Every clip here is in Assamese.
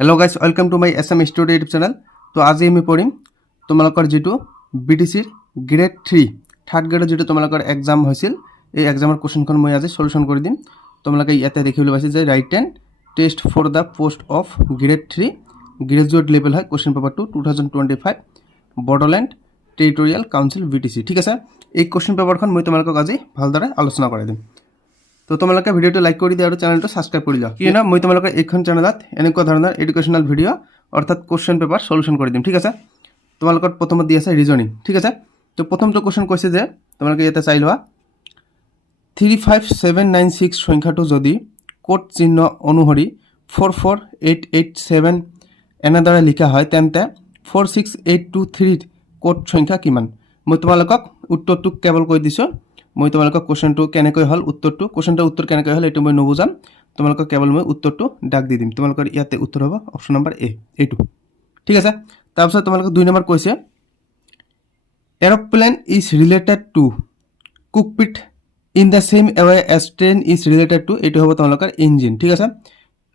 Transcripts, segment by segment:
Hello guys welcome to my SM studio YouTube channel. तो आज আমি পঢ়িম তোমালোকৰ যেটো বিটিসিৰ গ্ৰেড 3 থাৰ্ড গ্ৰেডৰ যেটো তোমালোকৰ এক্সাম হৈছিল এই এক্সামৰ কোৱেশ্চনখন মই আজি সলিউশন কৰি দিম। তোমালোকে ইয়াতে দেখিবলৈ পাইছে যে written test for the post of grade 3 graduate level হয় question paper 2 2025 Bodoland territorial council BTC. ঠিক আছে, এই কোৱেশ্চন পেপাৰখন মই তোমালোকক আজি ভালদৰে আলোচনা কৰি দিম। তো তোমালোকে ভিডিওটো লাইক কৰি দিয়া আৰু চেনেলটো সাবস্ক্ৰাইব কৰি লোৱা, কিয়নো মই তোমালোকে এইখন চেনেলত এনেকুৱা ধৰণৰ এডুকেশ্যনাল ভিডিও অৰ্থাৎ কোৱেশ্চন পেপাৰ সলিউশন কৰি দিম। ঠিক আছে, তোমালোকৰ প্ৰথমত দি আছে ৰিজনিং। ঠিক আছে, তো প্ৰথমটো কোৱেশ্চন কৈছে যে তোমালোকে ইয়াতে চাই লোৱা 35796 সংখ্যাটো যদি কোড চিহ্ন অনুসৰি 44887 এনেদৰে লিখা হয় তেন্তে 46823 কোড সংখ্যা কিমান? মই তোমালোকক উত্তৰটো কেৱল কৈ দিছো। মই তোমালোকক কোৱেশ্চনটো কেনেকৈ হল উত্তৰটো কোৱেশ্চনটো উত্তৰ কেনেকৈ হল এটো মই নবুজাম, তোমালোকক কেৱল মই উত্তৰটো ডাক দি দিম। তোমালোকৰ ইয়াতে উত্তৰ হ'ব অপচন নম্বৰ এ এইটো। ঠিক আছে, তাৰপিছত তোমালোকক 2 নম্বৰ কৈছে aeroplane is related to cockpit in the same way as train is related to, এইটো হ'ব তোমালোকৰ ইঞ্জিন। ঠিক আছে,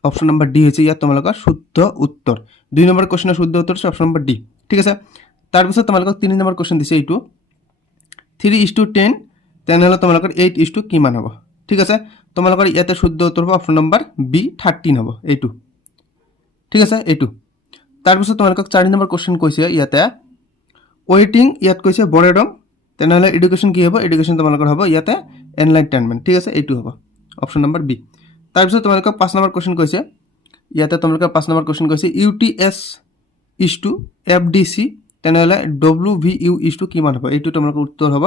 অপচন নম্বৰ ডি হৈছে ইয়াত তোমালোকৰ শুদ্ধ উত্তৰ। 2 নম্বৰ কোৱেশ্চনৰ শুদ্ধ উত্তৰ হৈছে অপচন নম্বৰ ডি। ঠিক আছে, তাৰপিছত তোমালোকক 3 নম্বৰ কোৱেশ্চন দিছে এইটো 3:10 তেনেহলে তোমালোকৰ 8 কিমান হ'ব? ঠিক আছে, তোমালোকৰ ইয়াতে শুদ্ধ উত্তৰ হ'ব অপচন নম্বৰ বি 13 হ'ব এইটো। ঠিক আছে, এইটো। তাৰপিছত তোমালোকক 4 নম্বৰ কোৱেশ্চন কৈছে ইয়াতে ওয়েটিং, ইয়াত কৈছে বৰেডম, তেনেহলে এডুকেশ্যন কি হ'ব? এডুকেশ্যন তোমালোকৰ হ'ব ইয়াতে এনলাইটেনমেন্ট। ঠিক আছে, এইটো হ'ব অপচন নম্বৰ বি। তাৰপিছত তোমালোকক 5 নম্বৰ কোৱেশ্চন কৈছে ইয়াতে তোমালোকৰ 5 নম্বৰ কোৱেশ্চন কৈছে ইউটিএস ইজ টু এফডিসি, তেনেহলে ডব্লিউভিইউ ইজ টু কিমান হ'ব? এইটো তোমালোকৰ উত্তৰ হ'ব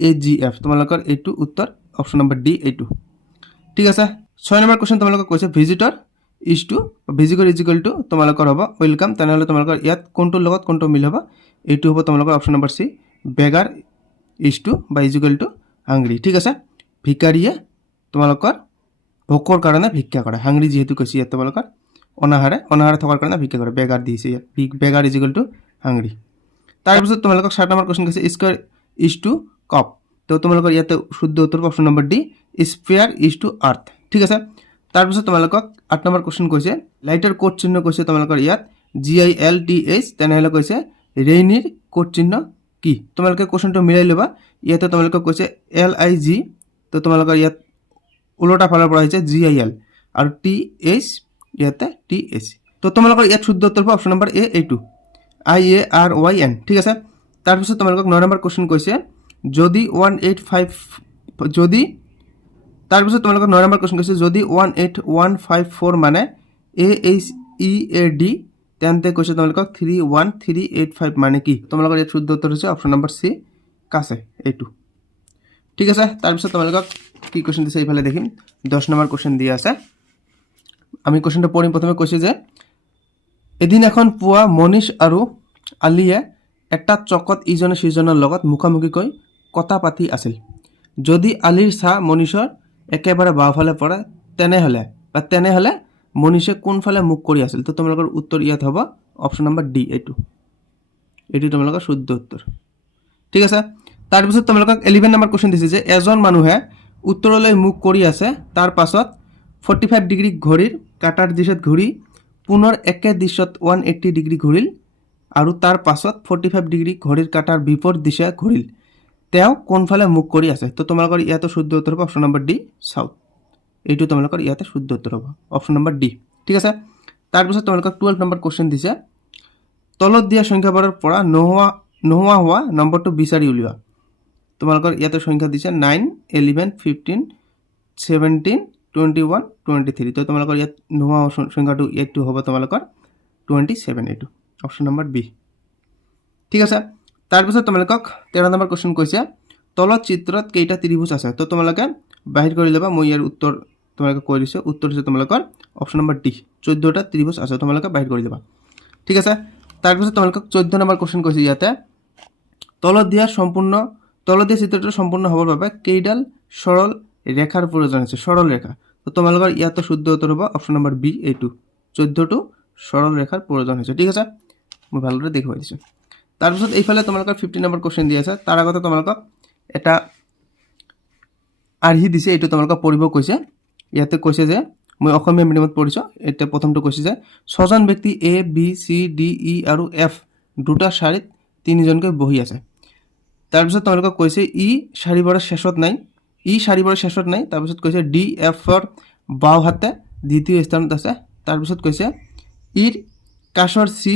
AGF, তোমালোকৰ এইটো উত্তৰ অপচন নম্বৰ ডি এইটো। ঠিক আছে, 6 নম্বৰ কোৱেশ্চন তোমালোকক কৈছে visitor is to visitor is equal to তোমালোকৰ হ'ব ওয়েলকাম, তেনেহলে তোমালোকৰ ইয়াত কোনটোৰ লগত কোনটো মিল হ'ব? এইটো হ'ব তোমালোকৰ option number C beggar is to বা ইজ ইকুৱেল টু হাংৰি। ঠিক আছে, ভিকাৰীয়ে তোমালোকৰ ভোকৰ কাৰণে ভিক্ষা কৰে, হাংৰি যেহেতু কৈছে ইয়াত তোমালোকৰ অনাহাৰে থকাৰ কাৰণে ভিক্ষা কৰে, বেগাৰ দিছে ইয়াত beggar is equal to hungry. তাৰপিছত তোমালোকক 7 নম্বৰ কোৱেশ্চন কৈছে স্কয়াৰ ইজ টু কাপ, তো তোমালোকৰ ইয়াতে শুদ্ধ উত্তৰ option number D sphere is to earth. ঠিক আছে, তাৰপিছত তোমালোকক 8 নম্বৰ কোৱেশ্চন কৈছে লাইটাৰ কোড চিহ্ন কৈছে তোমালোকৰ ইয়াত GILTH, তেনেহলে কৈছে ৰেইনিৰ কোড চিহ্ন কি? তোমালোকে কোৱেশ্চনটো মিলাই লবা। ইয়াতে তোমালোকক কৈছে LIG, তো তোমালোকৰ ইয়াত উল্টা ফালৰ পৰা হৈছে GIL আৰু TH ইয়াতে TH, তো তোমালোকৰ ইয়াত শুদ্ধ উত্তৰ হ'ব অপচন নম্বৰ এ এইটো IARYN। ঠিক আছে, তাৰপিছত তোমালোকক 9 নম্বৰ কোৱেশ্চন কৈছে যদি 185 যদি তাৰপিছত তোমালোকক 9 নম্বৰ কোৱেশ্চন কৈছে যদি 18154 মানে AHEAD তেন্তে কৈছে তোমালোকক 31385 মানে কি? তোমালোকৰ ইয়াত শুদ্ধ উত্তৰ হৈছে অপচন নম্বৰ সি কাছে এইটো। ঠিক আছে, তাৰপিছত তোমালোকক কি কোৱেশ্চন দিছে এইফালে দেখিম 10 নম্বৰ কোৱেশ্চন দিয়া আছে। আমি কোৱেশ্চনটো পঢ়িম। প্ৰথমে কৈছে যে এদিন এখন পুৱা মনীষ আৰু আলিয়ে এটা চকত ইজনে সিজনৰ লগত মুখামুখিকৈ কথা পাতি আছিল। যদি আলিৰ চাহ মনীষৰ একেবাৰে বাওঁফালে পৰে তেনেহলে মনীষে কোনফালে মুখ কৰি আছিল? তো তোমালোকৰ উত্তৰ ইয়াত হ'ব অপচন নম্বৰ ডি এইটো তোমালোকৰ শুদ্ধ উত্তৰ। ঠিক আছে, তাৰপিছত তোমালোকক 11 নম্বৰ কোৱেশ্চন দিছে যে এজন মানুহে উত্তৰলৈ মুখ কৰি আছে, তাৰ পাছত 45 ডিগ্ৰী ঘড়ীৰ কাটাৰ দিশত ঘূৰি পুনৰ একে দিশত 180 ডিগ্ৰী ঘূৰিল আৰু তাৰ পাছত 45 ডিগ্ৰী ঘড়ীৰ কাটাৰ বিপৰীত দিশে ঘূৰিল, তেওঁ কোনফালে মুখ কৰি আছে? তো তোমালোকৰ ইয়াতে শুদ্ধ উত্তৰ হ'ব অপচন নম্বৰ ডি সাউথ, এইটো তোমালোকৰ ইয়াতে শুদ্ধ উত্তৰ হ'ব অপচন নম্বৰ ডি। ঠিক আছে, তাৰপিছত তোমালোকক 12 নম্বৰ কোৱেশ্চন দিছে তলত দিয়া সংখ্যাবোৰৰ পৰা নোহোৱা হোৱা নম্বৰটো বিচাৰি উলিওৱা। তোমালোকৰ ইয়াতে সংখ্যা দিছে 9 11 15 17 21 23, তো তোমালোকৰ ইয়াত নোহোৱা সংখ্যাটো এইটো হ'ব তোমালোকৰ 27 এইটো অপচন নম্বৰ বি। ঠিক আছে, তাৰপিছত তোমালোকক 13 নম্বৰ কোৱেশ্চন কৈছে তলত চিত্ৰত কেইটা ত্ৰিভুজ আছে? তো তোমালোকে বাহিৰ কৰি ল'বা। মই ইয়াৰ উত্তৰ তোমালোকে কৈ দিছোঁ, উত্তৰ হৈছে তোমালোকৰ অপচন নম্বৰ ডি 14টা ত্ৰিভুজ আছে, তোমালোকে বাহিৰ কৰি ল'বা। ঠিক আছে, তাৰপিছত তোমালোকক 14 নম্বৰ কোৱেশ্চন কৈছে ইয়াতে তলত দিয়া চিত্ৰটো সম্পূৰ্ণ হ'বৰ বাবে কেইডাল সৰল ৰেখাৰ প্ৰয়োজন আছে? সৰল ৰেখা, তো তোমালোকৰ ইয়াতে শুদ্ধ উত্তৰ হ'ব অপচন নম্বৰ বি এইটো 14টো সৰল ৰেখাৰ প্ৰয়োজন হৈছে। ঠিক আছে, মই ভালদৰে দেখুৱাই দিছোঁ। তাৰপিছত এইফালে তোমালোকৰ 15 নম্বৰ কোৱেশ্চন দি আছে, তাৰ আগতে তোমালোকক এটা আৰ্হি দিছে, এইটো তোমালোকক পঢ়িব কৈছে। ইয়াতে কৈছে যে মই অসমীয়া মিডিয়ামত পঢ়িছোঁ। এতিয়া প্ৰথমটো কৈছে যে 6জন ব্যক্তি A B C D E আৰু এফ দুটা শাৰীত 3জনকৈ বহি আছে। তাৰপিছত তোমালোকক কৈছে ই শাৰীবোৰৰ শেষত নাই, তাৰপিছত কৈছে ডি এফৰ বাওঁ হাতে দ্বিতীয় স্থানত আছে। তাৰপিছত কৈছে ইৰ কাষৰ চি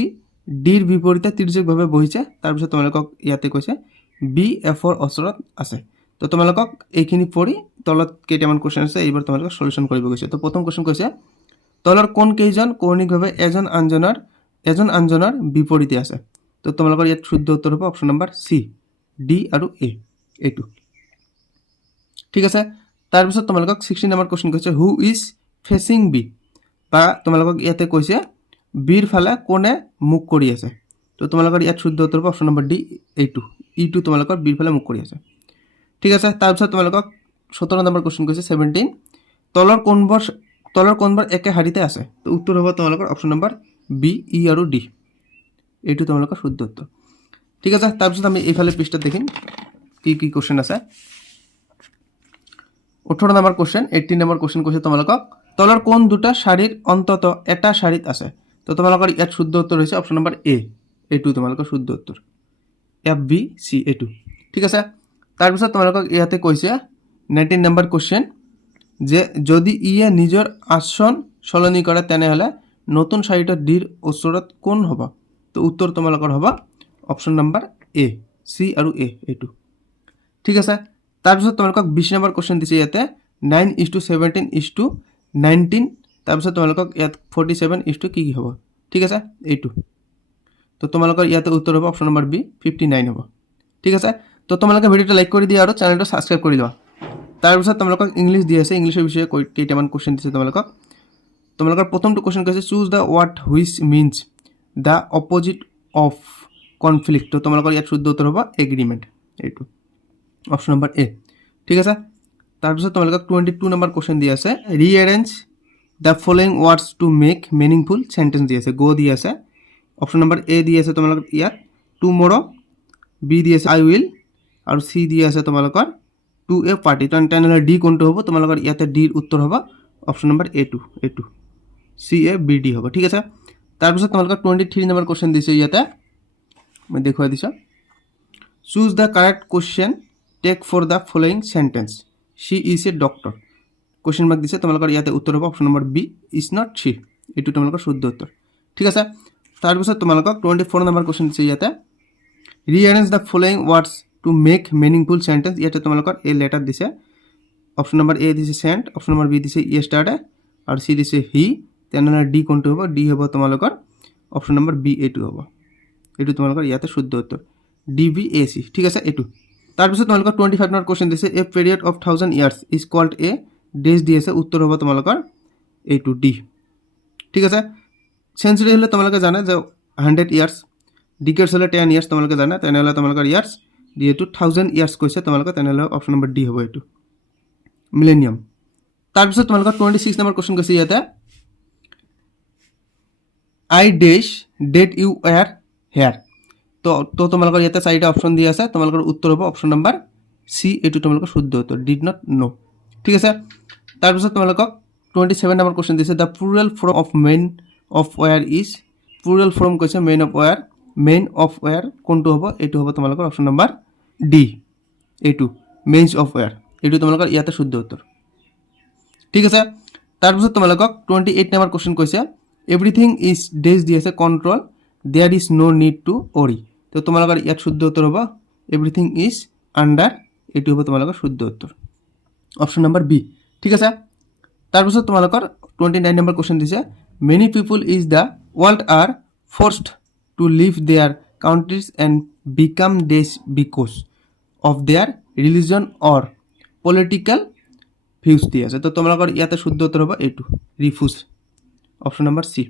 ডিৰ বিপৰীতে তিৰ্যকভাৱে বহিছে। তাৰপিছত তোমালোকক ইয়াতে কৈছে বি এফৰ ওচৰত আছে। তো তোমালোকক এইখিনি পঢ়ি তলত কেইটামান কুৱেশ্যন আছে, এইবাৰ তোমালোকক সলিউশ্যন কৰিব গৈছে। তো প্ৰথম কুৱেশ্যন কৈছে তলৰ কোন কেইজন কৌণিকভাৱে এজন আনজনৰ বিপৰীতে আছে। তো তোমালোকৰ ইয়াত শুদ্ধ উত্তৰ হ'ব অপশ্যন নম্বৰ চি, ডি আৰু এ, এইটো। ঠিক আছে। তাৰপিছত তোমালোকক 16 নম্বৰ কুৱেশ্যন কৈছে হু ইজ ফেচিং বি, বা তোমালোকক ইয়াতে কৈছে বিৰ ফালে কোনে মুখ কৰি আছে। তো তোমালোকৰ ইয়াত শুদ্ধ উত্তৰ হ'ব অপশ্যন নম্বৰ ডি, এইটো। ইটো তোমালোকৰ বিৰ ফালে মুখ কৰি আছে। ঠিক আছে। তাৰপিছত তোমালোকক 17 নম্বৰ কুৱেশ্যন কৈছে 17 তলৰ কোনবোৰ একে শাৰীতে আছে। তো উত্তৰ হ'ব তোমালোকৰ অপশ্যন নম্বৰ বি, ই আৰু ডি, এইটো তোমালোকৰ শুদ্ধ উত্তৰ। ঠিক আছে। তাৰপিছত আমি এইফালে পৃষ্ঠাত দেখিম কি কি কুৱেশ্যন আছে। 18 নম্বৰ কুৱেশ্যন, 18 নম্বৰ কুৱেশ্যন কৈছে তোমালোকক তলৰ কোন দুটা শাৰীৰ অন্তত এটা শাৰীত আছে। তো তোমালোকৰ ইয়াত শুদ্ধ উত্তৰ হৈছে অপশ্যন নম্বৰ এ, এইটো তোমালোকৰ শুদ্ধ উত্তৰ, এফ বি চি, এইটো। ঠিক আছে। তাৰপিছত তোমালোকক ইয়াতে কৈছে 19 নম্বৰ কুৱেশ্যন যে যদি ইয়ে নিজৰ আসন সলনি কৰে তেনেহ'লে নতুন শাৰীটোৰ ডিৰ ওচৰত কোন হ'ব। তো উত্তৰ তোমালোকৰ হ'ব অপশ্যন নম্বৰ এ, চি আৰু এ, এইটো। ঠিক আছে। তাৰপিছত তোমালোকক 20 নম্বৰ কুৱেশ্যন দিছে ইয়াতে 9:17:19, তাৰপিছত তোমালোকক ইয়াত 47 কি হ'ব। ঠিক আছে, এইটো। তো তোমালোকৰ ইয়াতে উত্তৰ হ'ব অপশ্যন নম্বৰ বি, 59 হ'ব। ঠিক আছে। তো তোমালোকে ভিডিঅ'টো লাইক কৰি দিয়া আৰু চেনেলটো ছাবস্ক্ৰাইব কৰি লোৱা। তাৰপিছত তোমালোকক ইংলিছ দি আছে, ইংলিছৰ বিষয়ে কেইটামান কুৱেশ্যন দিছে তোমালোকৰ প্ৰথমটো কুৱেশ্যন কৈছে choose the ward which means the opposite of conflict. তো তোমালোকৰ ইয়াত শুদ্ধ উত্তৰ হ'ব এগ্ৰিমেণ্ট, এইটো অপশ্যন নম্বৰ এ। ঠিক আছে। তাৰপিছত তোমালোকক 22 নম্বৰ কুৱেশ্যন দি আছে rearrange the following words to make meaningful sentence দি আছে, দি আছে। অপশ্যন নম্বৰ এ দি আছে তোমালোকৰ ইয়াত টুমৰো, বি দি আছে আই উইল, আৰু চি দি আছে তোমালোকৰ টু এ পাৰ্টি। তেনেহ'লে ডি কোনটো হ'ব। তোমালোকৰ ইয়াতে ডিৰ উত্তৰ হ'ব অপশ্যন নম্বৰ এ2, এইটো চি এ বি ডি হ'ব। ঠিক আছে। তাৰপিছত তোমালোকৰ 23 নম্বৰ কুৱেশ্যন দিছে ইয়াতে, মই দেখুৱাই দিছোঁ। Choose the correct question tag for the following sentence, she is a doctor. Question mark দিছে, তোমালোকৰ ইয়াতে উত্তৰ হ'ব option number B, is not she, এইটো তোমালোকৰ শুদ্ধ উত্তৰ। ঠিক আছে। তাৰপিছত তোমালোকক 24 নম্বৰ কুৱেশ্যন দিছে ইয়াতে rearrange the following words to make meaningful sentence. ইয়াতে তোমালোকৰ এ লেটাৰ দিছে, অপশ্যন নম্বৰ এ দিছে চেণ্ট, অপশ্যন নম্বৰ বি দিছে য়েষ্টাৰডে, আৰু চি দিছে হি। তেনেহ'লে ডি কোনটো হ'ব। ডি হ'ব তোমালোকৰ অপশ্যন নম্বৰ বি, এইটো হ'ব। এইটো তোমালোকৰ ইয়াতে শুদ্ধ উত্তৰ, ডি বি এ চি। ঠিক আছে, এইটো। তাৰপিছত তোমালোকৰ 25 নম্বৰ কুৱেশ্যন দিছে a period of 1000 years is called a dash দি আছে। উত্তৰ হ'ব তোমালোকৰ এইটো ডি। ঠিক আছে। চেঞ্চুৰী হ'লে তোমালোকে জানে যে 100 ইয়াৰ্ছ, ডিকেডছ হ'লে 10 ইয়াৰ্ছ তোমালোকে জানে। তেনেহ'লে তোমালোকৰ ইয়াৰ্ছ যিহেতু 1000 ইয়াৰ্ছ কৈছে তোমালোকে, তেনেহ'লে অপশ্যন নম্বৰ ডি হ'ব, এইটো মিলেনিয়াম। তাৰপিছত তোমালোকৰ 26 নম্বৰ কুৱেশ্যন কৈছে ইয়াতে আই ডেজ ডেট ইউ ৱেৰ হেয়াৰ। তো তোমালোকৰ ইয়াতে 4টা অপশ্যন দি আছে, তোমালোকৰ উত্তৰ হ'ব অপশ্যন নম্বৰ চি, এইটো তোমালোকৰ শুদ্ধ উত্তৰ, ডিড নট ন'। ঠিক আছে। তাৰপিছত তোমালোকক 27 নম্বৰ কুৱেশ্যন দিছে the plural form of main of ৱেৰ is. Plural form কৈছে মেইন অফ ৱেৰ কোনটো হ'ব। এইটো হ'ব তোমালোকৰ অপশ্যন নম্বৰ ডি, এইটো মেইনছ অফ ৱেৰ, এইটো তোমালোকৰ ইয়াতে শুদ্ধ উত্তৰ। ঠিক আছে। তাৰপিছত তোমালোকক 28 নম্বৰ কুৱেশ্যন কৈছে এভৰিথিং ইজ ডেজ দি আছে control there is no' need to worry. তো তোমালোকৰ ইয়াত শুদ্ধ উত্তৰ হ'ব এভৰিথিং ইজ আণ্ডাৰ, এইটো হ'ব তোমালোকৰ শুদ্ধ উত্তৰ, অপশ্যন নম্বৰ বি। ঠিক আছে। তাৰপিছত তোমালোকৰ 29 নম্বৰ কুৱেশ্যন দিছে many people is the world are forced to leave their countries and become dash because of their religion or political views দি আছে। তো তোমালোকৰ ইয়াতে শুদ্ধ উত্তৰ হ'ব এইটো ৰিফিউজ, অপশ্যন নম্বৰ চি।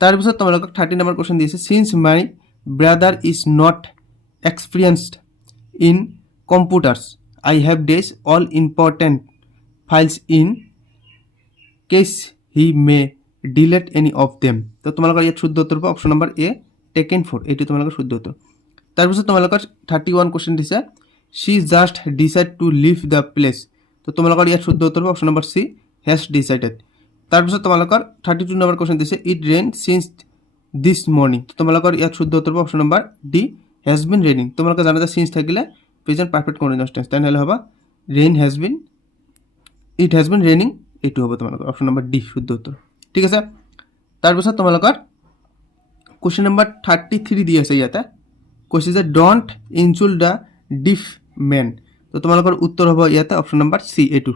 তাৰপিছত তোমালোকক 30 নম্বৰ কুৱেশ্যন দিছে since my brother is not experienced in computers I have dash all important files in case he may delete any of them. তো তোমালোকৰ ইয়াত শুদ্ধ উত্তৰ হ'ব option number A taken for, এইটো তোমালোকৰ শুদ্ধ উত্তৰ। তাৰপিছত তোমালোকৰ 31 কুৱেশ্যন দিছে she just decide to leave the place. তো তোমালোকৰ ইয়াত শুদ্ধ উত্তৰ হ'ব option number C has decided. তাৰপিছত তোমালোকৰ 32 নম্বৰ কুৱেশ্যন দিছে it rain since this morning. তো তোমালোকৰ ইয়াত শুদ্ধ উত্তৰ হ'ব option number D has been raining. তোমালোকে জানা যে সিন্স থাকিলে প্ৰেজেন্ট পাৰফেক্ট কণ্টিনিউয়াছ টেন্স, তেনেহ'লে হ'ব rain has been, it has been raining, এইটো হ'ব তোমালোকৰ অপশ্যন নম্বৰ ডি শুদ্ধ উত্তৰ। ঠিক আছে, তাৰপিছত তোমালোকৰ কুৱেশ্যন নম্বৰ 33 দি আছে ইয়াতে, কৈছে যে ডণ্ট ইনচুল্ট দ্য ডিফ মেন। তো তোমালোকৰ উত্তৰ হ'ব ইয়াতে অপশ্যন নম্বৰ চি, এইটো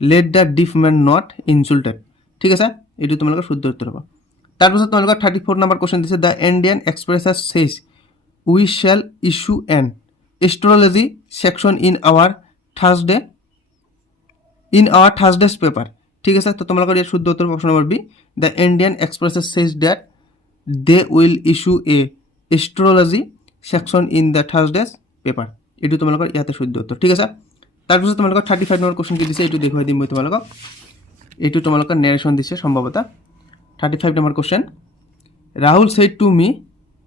লেট দ্য ডিফ মেন নট ইনচুল্টেড। ঠিক আছে, এইটো তোমালোকৰ শুদ্ধ উত্তৰ হ'ব। তাৰপিছত তোমালোকৰ 34 নম্বৰ কুৱেশ্যন দিছে the Indian Express says we shall issue an astrology section in our Thursday's paper. ঠিক আছে, তো তোমালোকৰ ইয়াত শুদ্ধ উত্তৰ option number B the Indian Express says that they will issue a astrology section in the Thursday's paper. এইটো তোমালোকৰ ইয়াতে শুদ্ধ উত্তৰ। ঠিক আছে, তাৰপিছত তোমালোকৰ 35 নম্বৰ কুৱেশ্যন কি দিছে এইটো দেখুৱাই দিম মই তোমালোকক। এইটো তোমালোকৰ নেৰেশ্যন দিছে সম্ভৱতঃ। 35 number question Rahul said to me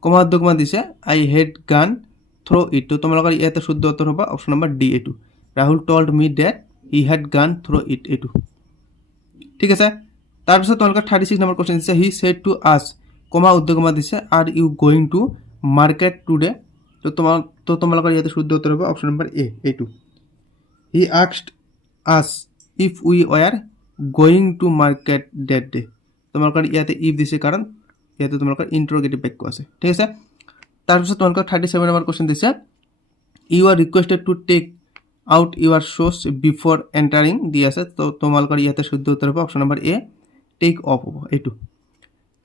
কমা দিছে আই হেড গান থ্ৰো ইট। তো তোমালোকৰ ইয়াতে শুদ্ধ উত্তৰ হ'ব অপশ্যন নম্বৰ ডি, এইটো Rahul told me date he had গান থ্ৰো ইট, এইটো। ঠিক আছে, তাৰপিছত তোমালোকৰ 36 নম্বৰ কুৱেশ্যন দিছে হি ছেইড টু আছ কমা দিছে are you going to market today. তো তোমালোকৰ ইয়াতে শুদ্ধ উত্তৰ হ'ব অপশ্যন নম্বৰ এ, এইটো he asked us if we were going to market that day. তোমালোকৰ ইয়াতে ইফ দিছে কাৰণ ইয়াতে তোমালোকৰ ইণ্টাৰগেটিভ বাক্য আছে। ঠিক আছে, তাৰপিছত তোমালোকৰ 37 নম্বৰ কুৱেশ্যন দিছে you are requested to take out your শ্ব'জ বিফৰ এণ্টাৰিং দি আছে। তো তোমালোকৰ ইয়াতে শুদ্ধ উত্তৰ হ'ব option number A take off হ'ব, এইটো।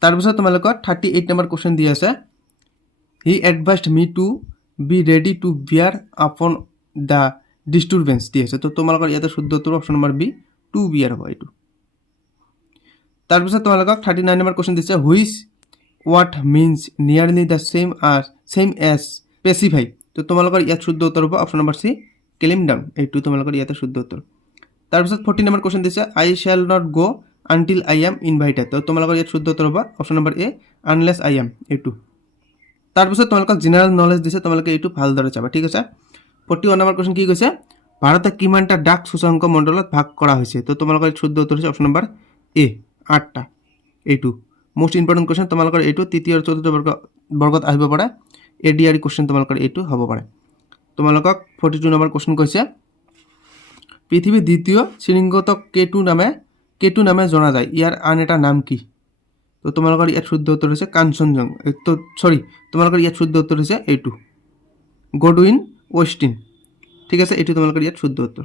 তাৰপিছত তোমালোকৰ 38 নম্বৰ কুৱেশ্যন দি আছে he advised me to be ready to bear upon the disturbance দি আছে। তো তোমালোকৰ ইয়াতে শুদ্ধ উত্তৰ অপশ্যন নম্বৰ বি টু বিয়াৰ হ'ব, এইটো। তাৰপিছত তোমালোকক 39 নম্বৰ কুৱেশ্যন দিছে which what means nearly the same as specify। তো তোমালোকৰ ইয়াত শুদ্ধ উত্তৰ হ'ব অপশ্যন নম্বৰ সি ক্লেম ডাউন, এইটো তোমালোকৰ ইয়াতে শুদ্ধ উত্তৰ। তাৰপিছত 40 নম্বৰ কুৱেশ্যন দিছে I shall not go' until I am invited. তো তোমালোকৰ ইয়াত শুদ্ধ উত্তৰ হ'ব option number A unless I am, এইটো। তাৰপিছত তোমালোকক জেনেৰেল নলেজ দিছে, তোমালোকে এইটো ভালদৰে চাবা। ঠিক আছে, 41 নম্বৰ কুৱেশ্যন কি কৈছে ভাৰতে কিমানটা ডাক সূচাংক মণ্ডলত ভাগ কৰা হৈছে। তো তোমালোকৰ শুদ্ধ উত্তৰ হৈছে অপশ্যন নম্বৰ এ 8টা, এইটো মোষ্ট ইম্পৰ্টেণ্ট কুৱেশ্যন তোমালোকৰ এইটো তৃতীয় আৰু চতুৰ্থ বৰ্গত আহিব পাৰে, এডিআৰ কুৱেশ্যন তোমালোকৰ এইটো হ'ব পাৰে। তোমালোকক 42 নম্বৰ কুৱেশ্যন কৈছে পৃথিৱীৰ দ্বিতীয় শৃংগটোক কেতু নামে জনা যায়, ইয়াৰ আন এটা নাম কি। তো তোমালোকৰ ইয়াত শুদ্ধ উত্তৰ হৈছে কাঞ্চনজংঘা। তো তোমালোকৰ ইয়াত শুদ্ধ উত্তৰ হৈছে এইটো গডউইন ৱেষ্টিন। ঠিক আছে, এইটো তোমালোকৰ ইয়াত শুদ্ধ উত্তৰ।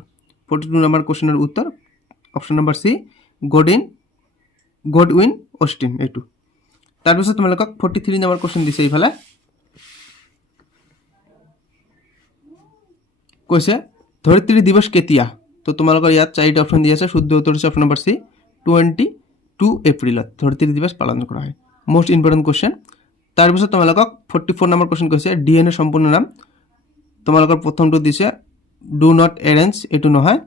42 নম্বৰ কুৱেশ্যনৰ উত্তৰ option number C Godwin Austin, এইটো। তাৰপিছত তোমালোকক 43 নম্বৰ কুৱেশ্যন দিছে এইফালে কৈছে ধৰিত্ৰী দিৱস কেতিয়া। তো তোমালোকৰ ইয়াত 4টা অপশ্যন দি আছে, শুদ্ধ উত্তৰ হৈছে অপশ্যন নম্বৰ চি 22 এপ্ৰিলত ধৰিত্ৰী দিৱস পালন কৰা হয়, মোষ্ট ইম্পৰ্টেণ্ট কুৱেশ্যন। তাৰপিছত তোমালোকক 44 নম্বৰ কুৱেশ্যন কৈছে ডিএনএ সম্পূৰ্ণ নাম। তোমালোকৰ প্ৰথমটো দিছে ডু নট এৰেঞ্জ, এইটো নহয়।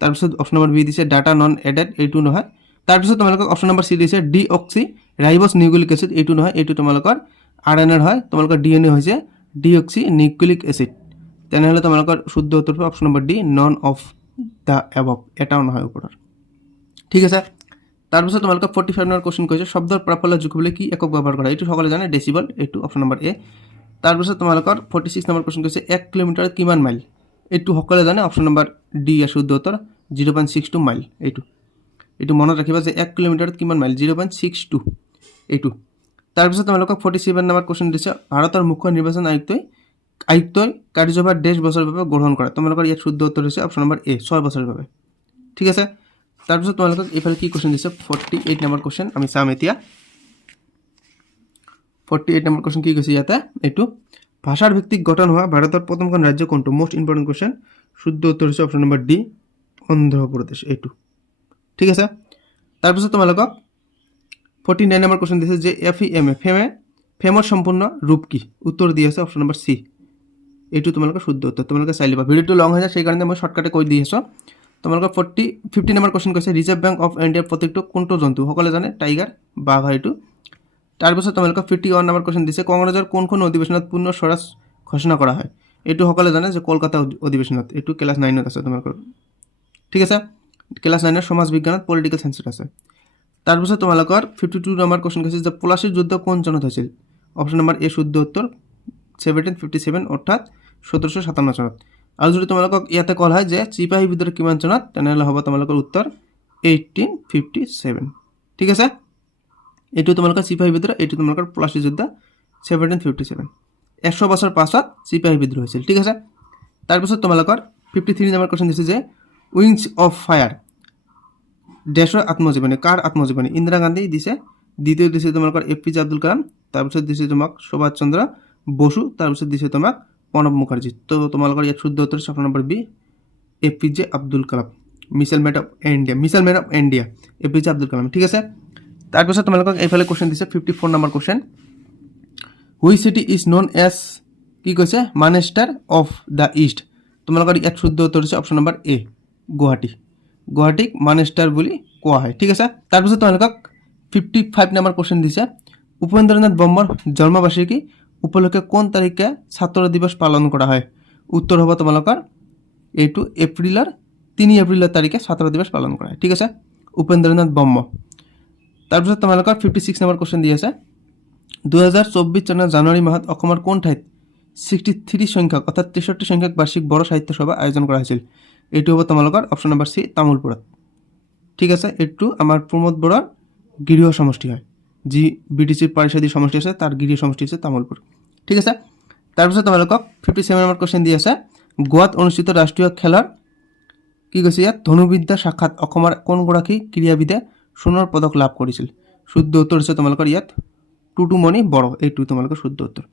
তাৰপিছত অপশ্যন নম্বৰ বি দিছে ডাটা নন এডেড, এইটো নহয়। তাৰপিছত তোমালোকক অপশ্যন নম্বৰ চি দিছে ডি অক্সি ৰাইবছ নিউক্লিক এচিড, এইটো নহয়, এইটো তোমালোকৰ আৰএনএৰ হয়। তোমালোকৰ ডিএনএ হৈছে ডি অক্সি নিউক্লিক এচিড, তেনেহ'লে তোমালোকৰ শুদ্ধ উত্তৰ হ'ব option number D none of the above, এটাও নহয় ওপৰৰ। ঠিক আছে, তাৰপিছত তোমালোকক 45 নম্বৰ কুৱেশ্যন কৈছে শব্দৰ প্ৰাফল্য জুখিবলৈ কি একক ব্যৱহাৰ কৰা, এইটো সকলোৱে জানে ডেচিবল, এইটো অপশ্যন নম্বৰ এ। তাৰপিছত তোমালোকৰ 46 নম্বৰ কুৱেশ্যন কৈছে 1 কিলোমিটাৰত কিমান মাইল, এইটো সকলোৱে জানে অপশ্যন নম্বৰ ডি ইয়াৰ শুদ্ধ উত্তৰ 0.62 মাইল, এইটো মনত ৰাখিবা যে 1 কিলোমিটাৰত কিমান মাইল 0.62, এইটো। তাৰপিছত তোমালোকক 47 নম্বৰ কুৱেশ্যন দিছে ভাৰতৰ মুখ্য নিৰ্বাচন আয়ুক্তই কাৰ্যভাৰ 10 বছৰৰ বাবে গ্ৰহণ কৰে। তোমালোকৰ ইয়াত শুদ্ধ উত্তৰ হৈছে অপশ্যন নম্বৰ এ 6 বছৰৰ বাবে। ঠিক আছে, তাৰপিছত তোমালোকক এইফালে কি কুৱেশ্যন দিছে 48 নম্বৰ কুৱেশ্যন আমি চাম এতিয়া। 48 নম্বৰ কুৱেশ্যন কি কৈছে ইয়াতে, এইটো ভাষাৰ ভিত্তিক গঠন হোৱা ভাৰতৰ প্ৰথমখন ৰাজ্য কোনটো, মোষ্ট ইম্পৰ্টেণ্ট কুৱেশ্যন। শুদ্ধ উত্তৰ হৈছে অপশ্যন নম্বৰ ডি অন্ধ্ৰপ্ৰদেশ, এইটো। ঠিক আছে, তাৰপিছত তোমালোকক 49 নম্বৰ কুৱেশ্যন দিছে যে ফেমৰ সম্পূৰ্ণ ৰূপ কি, উত্তৰ দি আছে অপশ্যন নম্বৰ চি, এইটো তোমালোকৰ শুদ্ধ উত্তৰ। তোমালোকে চাই ল'বা, ভিডিঅ'টো লং হৈ যায় সেইকাৰণে মই শ্বৰ্টকাটে কৈ দি আছোঁ। তোমালোকৰ 50 নম্বৰ কুৱেশ্যন কৈছে ৰিজাৰ্ভ বেংক অফ ইণ্ডিয়াৰ প্ৰত্যেকটো কোনটো জন্তু, সকলোৱে জানে টাইগাৰ বাঘ হয় এইটো। তাৰপিছত তোমালোকক 51 নম্বৰ কুৱেশ্যন দিছে কংগ্ৰেছৰ কোনখন অধিৱেশনত পূৰ্ণ স্বৰাজ ঘোষণা কৰা হয়, এইটো সকলোৱে জানে যে কলকাতা অধিৱেশনত, এইটো ক্লাছ 9ত আছে তোমালোকৰ। ঠিক আছে, ক্লাছ 9 সমাজ বিজ্ঞানত পলিটিকেল সায়েন্সত আছে। তাৰপিছত তোমালোকৰ 52 নম্বৰ কোৱেশ্চন কৈছে যে পলাশীৰ যুদ্ধ কোন চনত হৈছিল? অপশ্যন নম্বৰ এ শুদ্ধ উত্তৰ 1757 অৰ্থাৎ 1757 চনত। আৰু যদি তোমালোকক ইয়াতে কল হয় যে চিপাহী বিদ্ৰোহ কিমান চনত, তেনেহ'লে হ'ব তোমালোকৰ উত্তৰ 1857। ঠিক আছে, এইটো তোমালোকৰ চিপাহী বিদ্ৰোহ, এইটো তোমালোকৰ পলাশী যুদ্ধ 1757। 100 বছৰ পাছত চিপাহী বিদ্ৰোহ হৈছিল। ঠিক আছে, তাৰপিছত তোমালোকৰ 53 নম্বৰ কোৱেশ্চন দিছে যে উইংছ অফ ফায়াৰ দেশৰ আত্মজীৱনী, কাৰ আত্মজীৱনী? ইন্দিৰা গান্ধী দিছে, দ্বিতীয় দিছে তোমালোকৰ APJ আব্দুল কালাম, তাৰপিছত দিছে তোমাক সুভাষ চন্দ্ৰ বসু, তাৰপিছত দিছে তোমাক প্ৰণৱ মুখাৰ্জী। তো তোমালোকৰ ইয়াত শুদ্ধ উত্তৰ option number B APJ Abdul Kalam, missile man of India APJ Abdul Kalam. ঠিক আছে, তাৰপিছত তোমালোকক এইফালে কুৱেশ্যন দিছে 54 number question, which city is known as কি কৈছে মানেষ্টাৰ অফ দ্য ইষ্ট? তোমালোকৰ ইয়াত শুদ্ধ উত্তৰ হৈছে অপশ্যন নম্বৰ এ গুৱাহাটীক মানেষ্টাৰ বুলি কোৱা হয়। ঠিক আছে, তাৰপিছত তোমালোকক 55 নম্বৰ কুৱেশ্যন দিছে, উপেন্দ্ৰনাথ ব্ৰহ্মৰ জন্মবাৰ্ষিকী উপলক্ষে কোন তাৰিখে ছাত্ৰ দিৱস পালন কৰা হয়? উত্তৰ হ'ব তোমালোকৰ এইটো 3 এপ্ৰিলৰ তাৰিখে ছাত্ৰ দিৱস পালন কৰা হয়। ঠিক আছে, উপেন্দ্ৰনাথ ব্ৰহ্ম। তাৰপিছত তোমালোকৰ 56 নম্বৰ কুৱেশ্যন দি আছে, 2024 চনৰ জানুৱাৰী মাহত অসমৰ কোন ঠাইত 63 সংখ্যক অৰ্থাৎ 63 সংখ্যক বাৰ্ষিক বড়ো সাহিত্য সভা আয়োজন কৰা হৈছিল? এইটো হ'ব তোমালোকৰ অপশ্যন নম্বৰ চি তামোলপুৰত। ঠিক আছে, এইটো আমাৰ প্ৰমোদ বড়োৰ গৃহ সমষ্টি হয়, যি BTCৰ পাৰিষদীয় সমষ্টি আছে তাৰ গৃহ সমষ্টি হৈছে তামোলপুৰ। ঠিক আছে, তাৰপিছত তোমালোকক 57 নম্বৰ কুৱেশ্যন দি আছে, গোৱাত অনুষ্ঠিত ৰাষ্ট্ৰীয় খেলৰ কি কৈছে ইয়াত ধনুবিদ্যা শাখাত অসমৰ কোনগৰাকী ক্ৰীড়াবিদে সোণৰ পদক লাভ কৰিছিল? শুদ্ধ উত্তৰ হৈছে তোমালোকৰ ইয়াত টুটুমণি বড়ো, এইটো তোমালোকৰ শুদ্ধ উত্তৰ।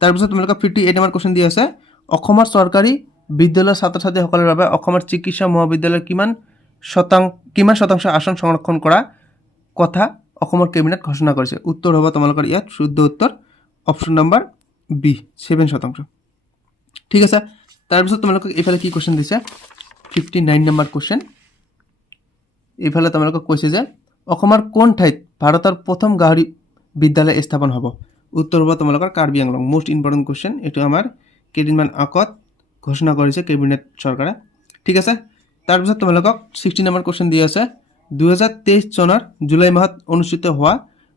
তাৰপিছত তোমালোকৰ 58 নম্বৰ কুৱেশ্যন দি আছে, অসমৰ চৰকাৰী বিদ্যালয়ৰ ছাত্ৰ ছাত্ৰীসকলৰ বাবে অসমৰ চিকিৎসা মহাবিদ্যালয়ৰ কিমান শতাংশ আসন সংৰক্ষণ কৰা কথা অসমৰ কেবিনেট ঘোষণা কৰিছে? উত্তৰ হ'ব তোমালোকৰ ইয়াত শুদ্ধ উত্তৰ অপশ্যন নম্বৰ বি 7%। ঠিক আছে, তাৰপিছত তোমালোকক এইফালে কি কুৱেশ্যন দিছে 59 নম্বৰ কুৱেশ্যন, এইফালে তোমালোকক কৈছে যে অসমৰ কোন ঠাইত ভাৰতৰ প্ৰথম গাহৰি বিদ্যালয় স্থাপন হ'ব? উত্তৰ হ'ব তোমালোকৰ Karbi Anglong. Most important question, এইটো আমাৰ কেইদিনমান আগত ঘোষণা কৰিছে কেবিনেট চৰকাৰে। ঠিক আছে, তাৰপিছত তোমালোকক 60 নম্বৰ কুৱেশ্যন দি আছে, 2023 চনৰ জুলাই মাহত অনুষ্ঠিত হোৱা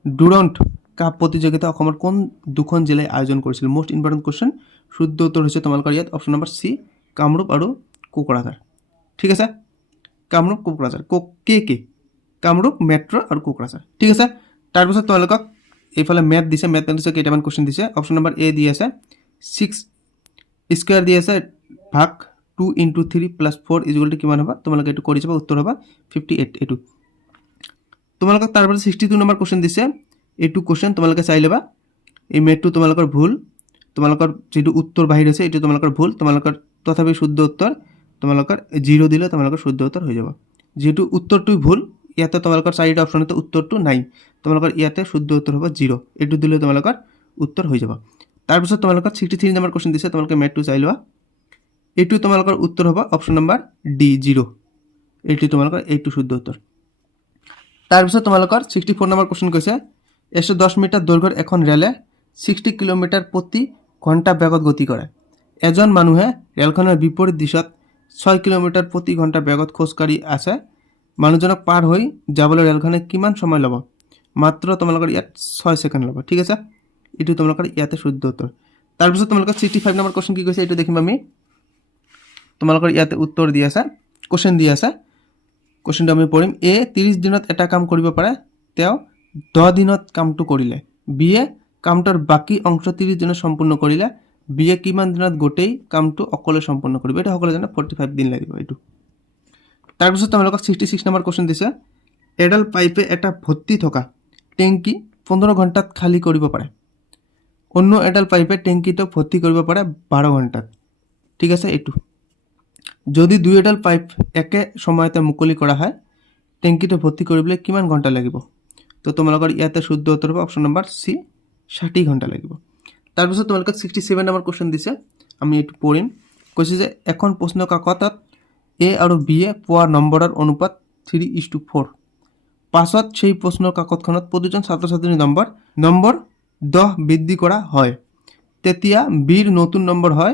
ডুৰণ্ট কাপ প্ৰতিযোগিতা অসমৰ কোন দুখন জিলাই আয়োজন কৰিছিল? মোষ্ট ইম্পৰ্টেণ্ট কুৱেশ্যন, শুদ্ধ উত্তৰ হৈছে তোমালোকৰ ইয়াত অপশ্যন নম্বৰ চি কামৰূপ আৰু কোকৰাঝাৰ। ঠিক আছে, কামৰূপ কোকৰাঝাৰ কামৰূপ মেট্ৰ' আৰু কোকৰাঝাৰ। ঠিক আছে, তাৰপিছত তোমালোকক এইফালে মেথ দিছে, কেইটামান কুৱেশ্যন দিছে। অপশ্যন নম্বৰ এ দি আছে 6 স্কুৱাৰ দি আছে ভাগ 2 × 3 + 4 = কিমান হ'ব? তোমালোকে এইটো কৰি যাবা, উত্তৰ হ'ব 58। এইটো তোমালোকক তাৰপিছত 62 নম্বৰ কুৱেশ্যন দিছে, এইটো কুৱেশ্যন তোমালোকে চাই ল'বা, এই মেথটো তোমালোকৰ ভুল, তোমালোকৰ যিটো উত্তৰ বাহিৰ আছে এইটো তোমালোকৰ ভুল, তোমালোকৰ তথাপি শুদ্ধ উত্তৰ তোমালোকৰ 0 দিলে তোমালোকৰ শুদ্ধ উত্তৰ হৈ যাব। যেহেতু উত্তৰটো ভুল, ইয়াতে তোমালোকৰ 4টা অপশ্যনতে উত্তৰটো নাই, তোমালোকৰ ইয়াতে শুদ্ধ উত্তৰ হ'ব 0, এইটো দিলে তোমালোকৰ উত্তৰ হৈ যাব। তাৰপিছত তোমালোকৰ 63 নম্বৰ কুৱেশ্যন দিছে, তোমালোকে মেথটো চাই লোৱা, এইটো তোমালোকৰ উত্তৰ হ'ব অপশ্যন নম্বৰ ডি 0, এইটো তোমালোকৰ এইটো শুদ্ধ উত্তৰ। তাৰপিছত তোমালোকৰ 64 নম্বৰ কুৱেশ্যন কৈছে, 110 মিটাৰ দৈৰ্ঘ্যৰ এখন ৰেলে 60 কিলোমিটাৰ প্ৰতি ঘণ্টা বেগত গতি কৰে। এজন মানুহে ৰেলখনৰ বিপৰীত দিশত 6 কিলোমিটাৰ প্ৰতি ঘণ্টা বেগত খোজকাঢ়ি আছে, মানুহজনক পাৰ হৈ যাবলৈ ৰেলখনে কিমান সময় ল'ব? মাত্ৰ তোমালোকৰ ইয়াত 6 ছেকেণ্ড ল'ব। ঠিক আছে, এইটো তোমালোকৰ ইয়াতে শুদ্ধ উত্তৰ। তাৰপিছত তোমালোকৰ 65 নম্বৰ কুৱেশ্যন কি কৈছে এইটো দেখিম আমি, তোমালোকৰ ইয়াতে উত্তৰ দি আছে, কুৱেশ্যন দি আছে, কুৱেশ্যনটো আমি পঢ়িম। এ 30 দিনত এটা কাম কৰিব পাৰে, তেওঁ 10 দিনত কামটো কৰিলে। বি এ কামটোৰ বাকী অংশ 30 দিনত সম্পূৰ্ণ কৰিলে, বি এ কিমান দিনত গোটেই কামটো অকলে সম্পূৰ্ণ কৰিব? এইটো সকলোৱে জানে 45 দিন লাগিব এইটো। তাৰপিছত তোমালোকক 66 নম্বৰ কুৱেশ্যন দিছে, এডাল পাইপে এটা ভৰ্তি থকা টেংকি 15 ঘণ্টাত খালী কৰিব পাৰে, অন্য এডাল পাইপে টেংকিটো ভৰ্তি কৰিব পাৰে 12 ঘণ্টাত। ঠিক আছে, এইটো যদি দুই এডাল পাইপ একে সময়তে মুকলি কৰা হয়, টেংকিটো ভৰ্তি কৰিবলৈ কিমান ঘণ্টা লাগিব? তো তোমালোকৰ ইয়াতে শুদ্ধ উত্তৰ হ'ব অপশ্যন নম্বৰ চি 60 ঘণ্টা লাগিব। তাৰপিছত তোমালোকক 67 নম্বৰ কুৱেশ্যন দিছে, আমি এইটো পঢ়িম। কৈছে যে এখন প্ৰশ্ন কাকতত এ আৰু বি এ পোৱা নম্বৰৰ অনুপাত 3:4, পাছত সেই প্ৰশ্নৰ কাকতখনত প্ৰতিজন ছাত্ৰ ছাত্ৰীৰ নম্বৰ 10 বৃদ্ধি কৰা হয়, তেতিয়া বিৰ নতুন নম্বৰ হয়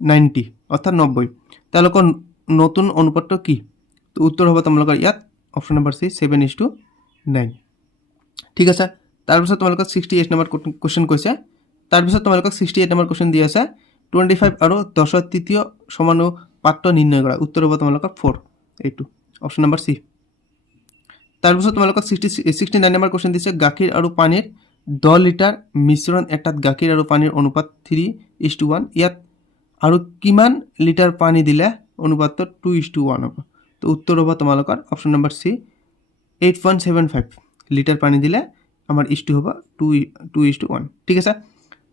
90 অৰ্থাৎ 90, তেওঁলোকৰ নতুন অনুপাতটো কি? তো উত্তৰ হ'ব তোমালোকৰ ইয়াত অপশ্যন নম্বৰ চি 7:9 ঠিক আছে তাৰপিছত তোমালোকক 68 নম্বৰ কোৱেশ্চন কৈছে তাৰপিছত তোমালোকক 68 নম্বৰ কোৱেশ্চন দি আছে 25 আৰু 10ৰ তৃতীয় সমানুপাত্য নিৰ্ণয় কৰা উত্তৰ হ'ব তোমালোকৰ 4 এইটো অপশ্যন নম্বৰ চি তাৰপিছত তোমালোকক 69 নম্বৰ কোৱেশ্চন দিছে গাখীৰ আৰু পানীৰ 10 লিটাৰ মিশ্ৰণ এটাত গাখীৰ আৰু পানীৰ অনুপাত 3:1 ইয়াত আৰু কিমান লিটাৰ পানী দিলে অনুপাতটো 2:1 হ'ব তো উত্তৰ হ'ব তোমালোকৰ অপশ্যন নম্বৰ চি 8.75 লিটাৰ পানী দিলে আমাৰ ইছটো হ'ব 2:1 ঠিক আছে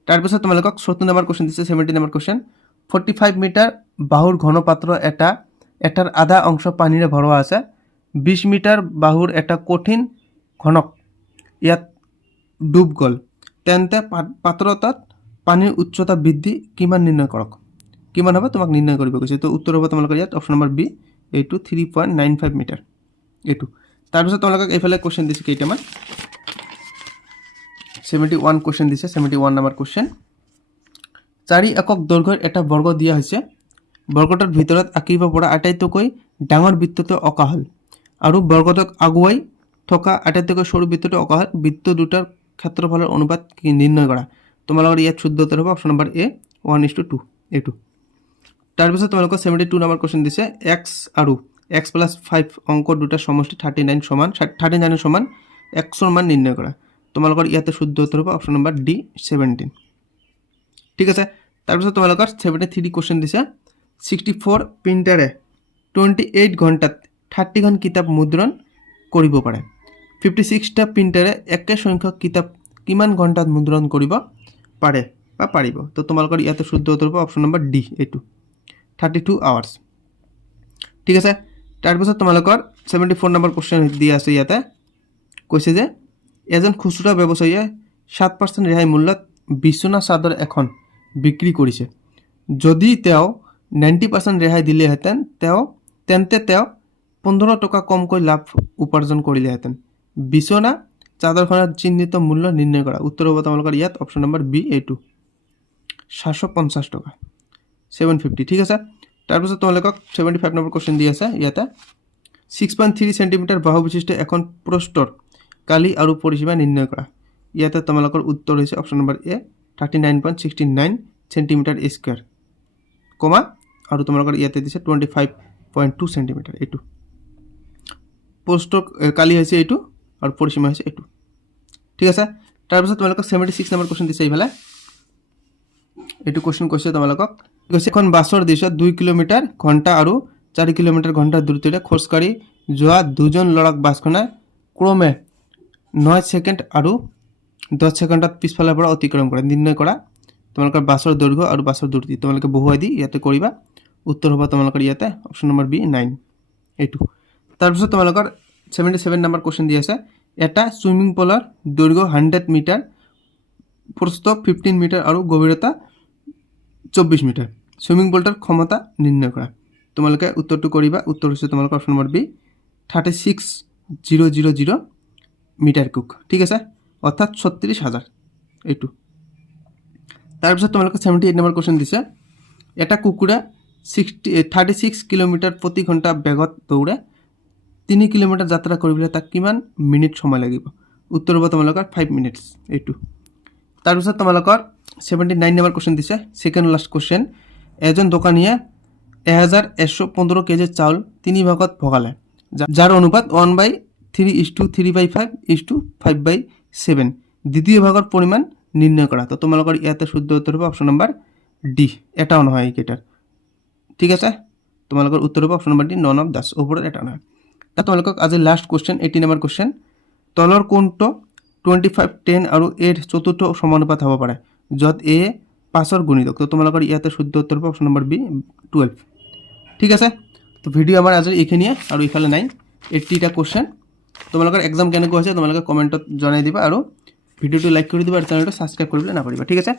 তাৰপিছত তোমালোকক 70 নম্বৰ কোৱেশ্চন দিছে 70 নম্বৰ কোৱেশ্চন 45 মিটাৰ বাহুৰ ঘনপাত্ৰ এটাৰ আধা অংশ পানীৰে ভৰোৱা আছে 20 মিটাৰ বাহুৰ এটা কঠিন ঘনক ইয়াত ডুব গ'ল তেন্তে পাত্ৰটোত পানীৰ উচ্চতা বৃদ্ধি কিমান নিৰ্ণয় কৰক কিমান হ'ব তোমাক নিৰ্ণয় কৰিব কৈছে তো উত্তৰ হ'ব তোমালোকৰ ইয়াত অপশ্যন নম্বৰ বি এইটো 3.95 মিটাৰ এইটো তাৰপিছত তোমালোকক এইফালে কোৱেশ্চন দিছে কেইটামান 71 কোৱেশ্চন দিছে 71 নম্বৰ কোৱেশ্চন 4 একক দৈৰ্ঘ্যৰ এটা বৰ্গ দিয়া হৈছে বৰ্গটোৰ ভিতৰত আঁকিব পৰা আটাইতকৈ ডাঙৰ বৃত্তটো অঁকা হ'ল আৰু বৰ্গটোক আগুৱাই থকা আটাইতকৈ সৰু বৃত্তটো অঁকা হ'ল বৃত্ত দুটাৰ ক্ষেত্ৰফলৰ অনুপাত কি নিৰ্ণয় কৰা তোমালোকৰ ইয়াত শুদ্ধ উত্তৰ হ'ব অপশ্যন নম্বৰ এ 1:2 এইটো তাৰপিছত তোমালোকৰ 72 নম্বৰ কোৱেশ্চন দিছে x আৰু x + 5 অংক দুটাৰ সমষ্টি 39 সমান x ৰ মান নিৰ্ণয় কৰা তোমালোকৰ ইয়াতে শুদ্ধ উত্তৰ হ'ব অপশ্যন নম্বৰ ডি 17 ঠিক আছে তাৰপিছত তোমালোকৰ 73 কোৱেশ্চন দিছে 64 প্ৰিণ্টাৰে 28 ঘণ্টাত 30 খন কিতাপ মুদ্ৰণ কৰিব পাৰে 56টা প্ৰিণ্টাৰে একে সংখ্যক কিতাপ কিমান ঘণ্টাত মুদ্ৰণ কৰিব পাৰে বা পাৰিব তো তোমালোকৰ ইয়াতে শুদ্ধ উত্তৰ হ'ব অপশ্যন নম্বৰ ডি এইটো 32 আৱাৰ্ছ ঠিক আছে তাৰপিছত তোমালোকৰ 74 নম্বৰ কোৱেশ্চন দিয়া আছে ইয়াতে কৈছে যে এজন খুচুৰা ব্যৱসায়ীয়ে 7% ৰেহাই মূল্যত বিছনা চাদৰ এখন বিক্ৰী কৰিছে যদি তেওঁ 90% ৰেহাই দিলেহেঁতেন তেন্তে তেওঁ 15 টকা কমকৈ লাভ উপাৰ্জন কৰিলেহেঁতেন বিছনা চাদৰখনৰ চিহ্নিত মূল্য নিৰ্ণয় কৰা উত্তৰ হ'ব তোমালোকৰ ইয়াত অপশ্যন নম্বৰ বি এইটো 750 টকা 750 ঠিক আছে তাৰপিছত তোমালোকক 75 নম্বৰ কোৱেশ্চন দি আছে ইয়াতে 6.3 সেন্টিমিটাৰ বাহু বিশিষ্ট এখন প্ৰস্তৰ কালি আৰু পৰিসীমা নিৰ্ণয় কৰা ইয়াতে তোমালোকৰ উত্তৰ হৈছে অপশ্যন নম্বৰ এ 39.69 সেন্টিমিটাৰ স্কয়াৰ কমা আৰু তোমালোকৰ ইয়াতে দিছে 25.2 সেন্টিমিটাৰ এইটো প্ৰস্তৰ কালি হৈছে এইটো আৰু পৰিসীমা হৈছে এইটো ঠিক আছে তাৰপিছত তোমালোকক 76 নম্বৰ কোৱেশ্চন দিছে এইফালে এইটো কোৱেশ্চন কৈছে তোমালোকক কৈছে এখন বাছৰ দিশত 2 কিলোমিটাৰ ঘণ্টা আৰু 4 কিলোমিটাৰ ঘণ্টা দ্ৰুতৰে খোজকাঢ়ি যোৱা দুজন ল'ৰাক বাছখনে ক্ৰমে 9 ছেকেণ্ড আৰু 10 ছেকেণ্ডত পিছফালৰ পৰা অতিক্ৰম কৰে নিৰ্ণয় কৰা তোমালোকৰ বাছৰ দৈৰ্ঘ্য আৰু বাছৰ দ্ৰুতি তোমালোকে বহুৱাই দি ইয়াতে কৰিবা উত্তৰ হ'ব তোমালোকৰ ইয়াতে অপশ্যন নম্বৰ বি 9 এইটো তাৰপিছত তোমালোকৰ 77 নম্বৰ কোৱেশ্চন দি আছে এটা সুইমিং পুলৰ দৈৰ্ঘ্য 100 মিটাৰ প্ৰস্থ 15 মিটাৰ আৰু গভীৰতা 24 মিটাৰ সুইমিং পুলটোৰ ক্ষমতা নিৰ্ণয় কৰা তোমালোকে উত্তৰটো কৰিবা উত্তৰ হৈছে তোমালোকৰ অপশ্যন নম্বৰ বি 36,000 মিটাৰ কুক ঠিক আছে অৰ্থাৎ 36,000 এইটো তাৰপিছত তোমালোকে 78 নম্বৰ কোৱেশ্চন দিছে এটা কুকুৰে 36 কিলোমিটাৰ প্ৰতি ঘণ্টা বেগত দৌৰে 3 কিলোমিটাৰ যাত্ৰা কৰিবলৈ তাক কিমান মিনিট সময় লাগিব উত্তৰ হ'ব তোমালোকৰ 5 মিনিটছ এইটো তাৰপিছত তোমালোকৰ 79 নম্বৰ কোৱেশ্চন দিছে সেকেন্ড লাষ্ট কোৱেশ্চন এজন দোকানীয়ে 1115 কেজি চাউল 3 ভাগত ভগালে যাৰ অনুপাত 1/3:3/5:5/7 দ্বিতীয় ভাগৰ পৰিমাণ নিৰ্ণয় কৰা তো তোমালোকৰ ইয়াতে শুদ্ধ উত্তৰ হ'ব অপশ্যন নম্বৰ ডি এটাও নহয় এইকেইটাৰ ঠিক আছে তোমালোকৰ উত্তৰ হ'ব option number D none of Das ওপৰত এটা নহয় তা তোমালোকক আজি লাষ্ট কোৱেশ্চন 80 নম্বৰ কোৱেশ্চন তলৰ কোনটো 25 10 আৰু 8 চতুৰ্থ সমানুপাত হ'ব পাৰে য'ত এ 5ৰ গুণিতক তো তোমালোকৰ ইয়াতে শুদ্ধ উত্তৰ হ'ব অপশ্যন নম্বৰ বি 12 ঠিক আছে তো ভিডিঅ' আমাৰ আজি এইখিনিয়ে আৰু ইফালে নাই 80টা কোৱেশ্চন তোমালোকৰ এক্সাম কেনেকুৱা হৈছে তোমালোকে কমেণ্টত জনাই দিবা আৰু ভিডিঅ'টো লাইক কৰি দিবা আৰু চেনেলটো সাবস্ক্ৰাইব কৰিবলৈ নাপাহৰিবা ঠিক আছে